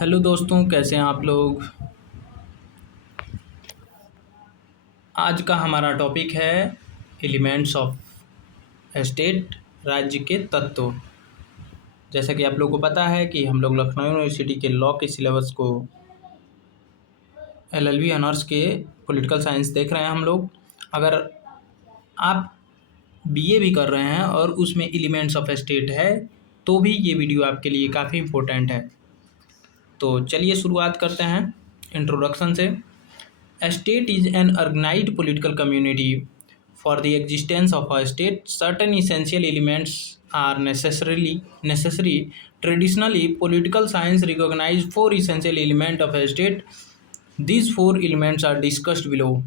Hello दोस्तों, कैसे हैं आप लोग। आज का हमारा टॉपिक है एलिमेंट्स ऑफ स्टेट, राज्य के तत्व। जैसा कि आप लोगों को पता है कि हम लोग लखनऊ यूनिवर्सिटी के लॉ के सिलेबस को एलएलबी ऑनर्स के पॉलिटिकल साइंस देख रहे हैं हम लोग। अगर आप बीए भी कर रहे हैं और उसमें एलिमेंट्स ऑफ स्टेट है तो भी ये वीडियो आपके लिए काफ़ी इम्पोर्टेंट है। तो चलिए शुरुआत करते हैं इंट्रोडक्शन से। A state is an organized political community. For the existence of a state, certain essential elements are necessary. Traditionally, political science recognizes four essential elements of a state. These four elements are discussed below.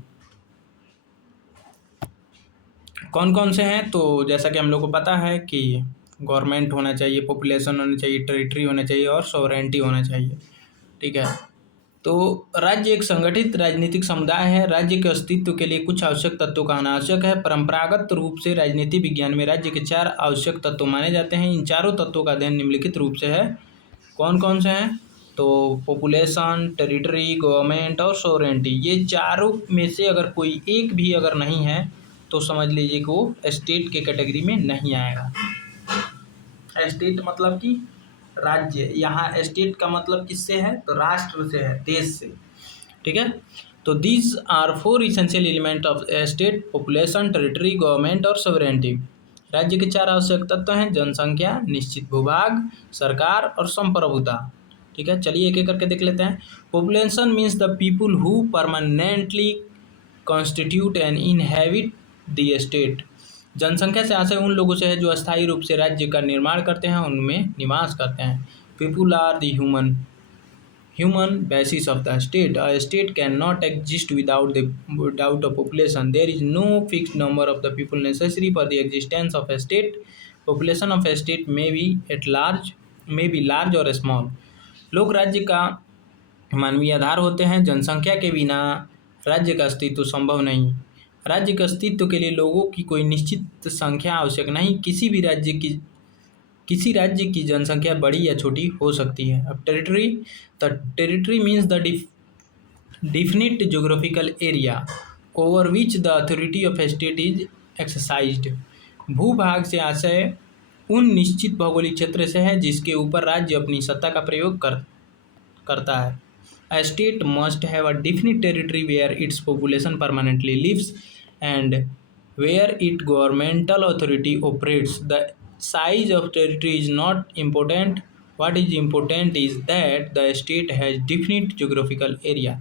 कौन कौन से हैं? तो जैसा कि हम लोग को पता है कि गवर्नमेंट होना चाहिए, पॉपुलेशन होनी चाहिए, टेरिटरी होना चाहिए और सॉवरेंटी होना चाहिए। ठीक है। तो राज्य एक संगठित राजनीतिक समुदाय है। राज्य के अस्तित्व के लिए कुछ आवश्यक तत्वों का होना आवश्यक है। परंपरागत रूप से राजनीति विज्ञान में राज्य के 4 आवश्यक तत्व माने जाते हैं। इन चारों तत्वों का अध्ययन निम्नलिखित रूप से है। कौन कौन से हैं? तो पॉपुलेशन, टेरिटरी, गवर्नमेंट और सॉवरेंटी। ये चारों में से अगर कोई एक भी अगर नहीं है तो समझ लीजिए कि वो स्टेट के कैटेगरी में नहीं आएगा। स्टेट मतलब कि राज्य। यहाँ स्टेट का मतलब किससे है? तो राष्ट्र से है, देश से। ठीक है। तो these are four essential element of state: population, territory, government और सॉवरेंटी। राज्य के 4 आवश्यक तत्व हैं: जनसंख्या, निश्चित भूभाग, सरकार और संप्रभुता। ठीक है, चलिए एक एक करके देख लेते हैं। Population means the people who permanently constitute and inhabit the state. जनसंख्या से आशय उन लोगों से है जो अस्थायी रूप से राज्य का निर्माण करते हैं, उनमें निवास करते हैं। People are the human basis of the state. A state cannot exist without a population. There is no fixed number of the people necessary for the existence of a state. Population of a state may be large or small. लोग राज्य का मानवीय आधार होते हैं। जनसंख्या के बिना राज्य का अस्तित्व संभव नहीं। राज्य के अस्तित्व के लिए लोगों की कोई निश्चित संख्या आवश्यक नहीं। किसी राज्य की जनसंख्या बड़ी या छोटी हो सकती है। अब territory means the definite geographical area over which the authority of state is exercised. भूभाग से आशय उन निश्चित भौगोलिक क्षेत्र से है जिसके ऊपर राज्य अपनी सत्ता का प्रयोग करता है। A state must have a definite territory where its population permanently lives and where its governmental authority operates. The size of territory is not important. What is important is that the state has definite geographical area.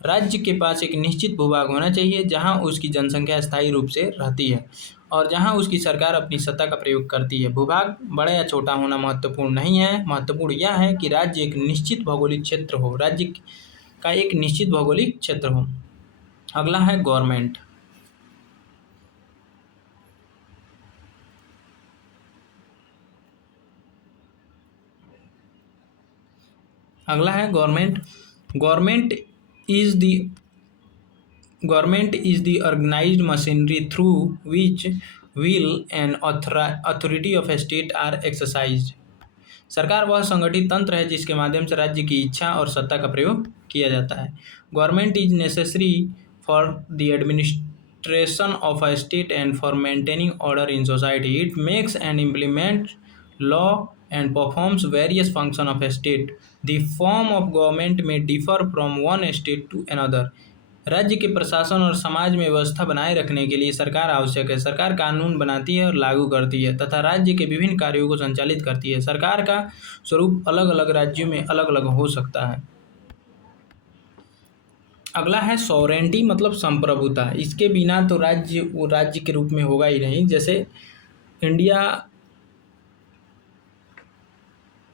राज्य के पास एक निश्चित भूभाग होना चाहिए जहां उसकी जनसंख्या स्थायी रूप से रहती है और जहां उसकी सरकार अपनी सत्ता का प्रयोग करती है। भूभाग बड़ा या छोटा होना महत्वपूर्ण नहीं है। महत्वपूर्ण यह है कि राज्य एक निश्चित भौगोलिक क्षेत्र हो, राज्य का एक निश्चित भौगोलिक क्षेत्र हो। अगला है government. Government is the organised machinery through which will and authority of state are exercised. सरकार वह संगठित तंत्र है जिसके माध्यम से राज्य की इच्छा और सत्ता का प्रयोग किया जाता है। Government is necessary for the administration of a state and for maintaining order in society. It makes and implement law and performs various function of a state. The form of government may differ from one state to another. राज्य के प्रशासन और समाज में व्यवस्था बनाए रखने के लिए सरकार आवश्यक है। सरकार कानून बनाती है और लागू करती है तथा राज्य के विभिन्न कार्यों को संचालित करती है। सरकार का स्वरूप अलग अलग राज्यों में अलग अलग हो सकता है। अगला है सॉवरेंटी मतलब संप्रभुता। इसके बिना तो राज्य वो राज्य के रूप में होगा ही नहीं। जैसे इंडिया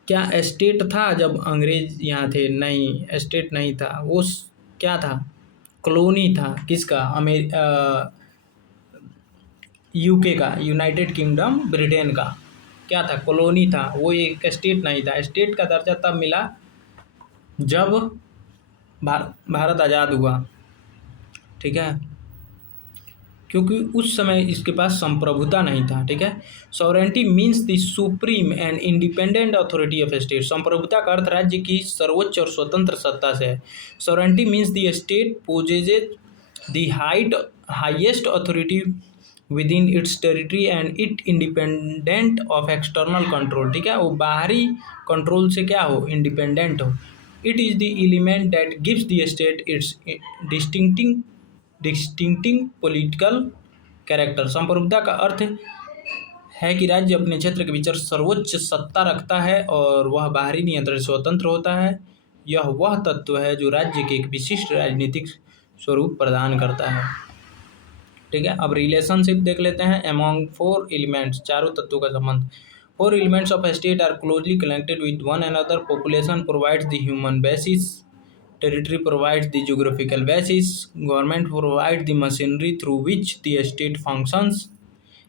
क्या स्टेट था जब अंग्रेज यहाँ थे? नहीं, स्टेट नहीं था वो। क्या था? कॉलोनी था। किसका? यूके का, यूनाइटेड किंगडम ब्रिटेन का। क्या था? कॉलोनी था वो, एक स्टेट नहीं था। स्टेट का दर्जा तब मिला जब भारत आज़ाद हुआ। ठीक है। क्योंकि उस समय इसके पास संप्रभुता नहीं था। ठीक है। Sovereignty means the supreme and independent authority of state. संप्रभुता का अर्थ राज्य की सर्वोच्च और स्वतंत्र सत्ता से है। Sovereignty means the state possesses the highest authority within its territory and it independent of external control. ठीक है। वो बाहरी कंट्रोल से क्या हो, इंडिपेंडेंट हो। It is the element that gives the state its distinguishing political character. संप्रभुता का अर्थ है कि राज्य अपने क्षेत्र के भीतर सर्वोच्च सत्ता रखता है और वह बाहरी नियंत्रण से स्वतंत्र होता है। यह वह तत्व है जो राज्य के एक विशिष्ट राजनीतिक स्वरूप प्रदान करता है। ठीक है। अब रिलेशनशिप देख लेते हैं। अमॉन्ग फोर एलिमेंट्स, चारों तत्वों का संबंध। Four elements of state are closely connected with one another. Population provides the human basis, territory provides the geographical basis, government provides the machinery through which the state functions,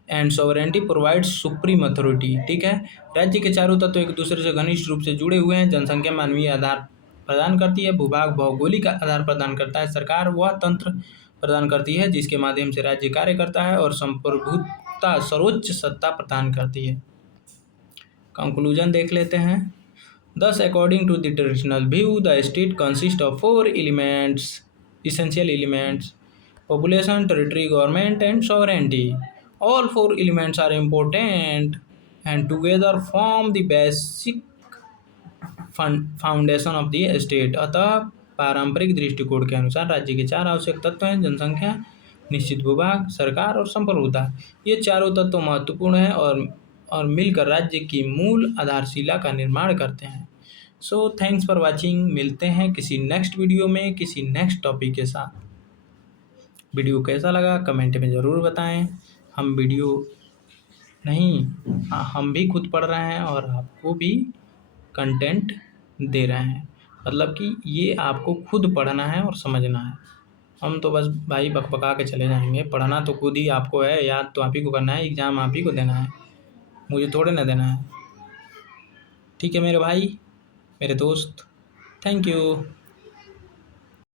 and sovereignty provides supreme authority। ठीक है। राज्य के चारों तत्व एक दूसरे से घनिष्ठ रूप से जुड़े हुए हैं। जनसंख्या मानवीय आधार प्रदान करती है, भूभाग भौगोलिक आधार प्रदान करता है, सरकार वह तंत्र प्रदान करती है जिसके माध्यम से राज्य कार्य करता है, और संप्रभुता सर्वोच्च सत्ता प्रदान करती है। कंक्लूजन देख लेते हैं। Thus, according to the traditional view, the state consists of four elements, essential elements: population, territory, government, and sovereignty. All four elements are important and together form the basic foundation of the state. अतः पारंपरिक दृष्टिकोण के अनुसार राज्य के चार आवश्यक तत्व हैं: जनसंख्या, निश्चित भूभाग, सरकार और संप्रभुता। ये चारों तत्व महत्वपूर्ण हैं और मिलकर राज्य की मूल आधारशिला का निर्माण करते हैं। So thanks for watching. मिलते हैं किसी नेक्स्ट वीडियो में किसी नेक्स्ट टॉपिक के साथ। वीडियो कैसा लगा कमेंट में ज़रूर बताएं। हम वीडियो नहीं, हम भी खुद पढ़ रहे हैं और आपको भी कंटेंट दे रहे हैं। मतलब कि ये आपको खुद पढ़ना है और समझना है। हम तो बस भाई बकबका के चले जाएंगे। पढ़ना तो खुद ही आपको है, याद तो आप ही को करना है, एग्ज़ाम आप ही को देना है, मुझे थोड़े ना देना है। ठीक है मेरे भाई, मेरे दोस्त, थैंक यू।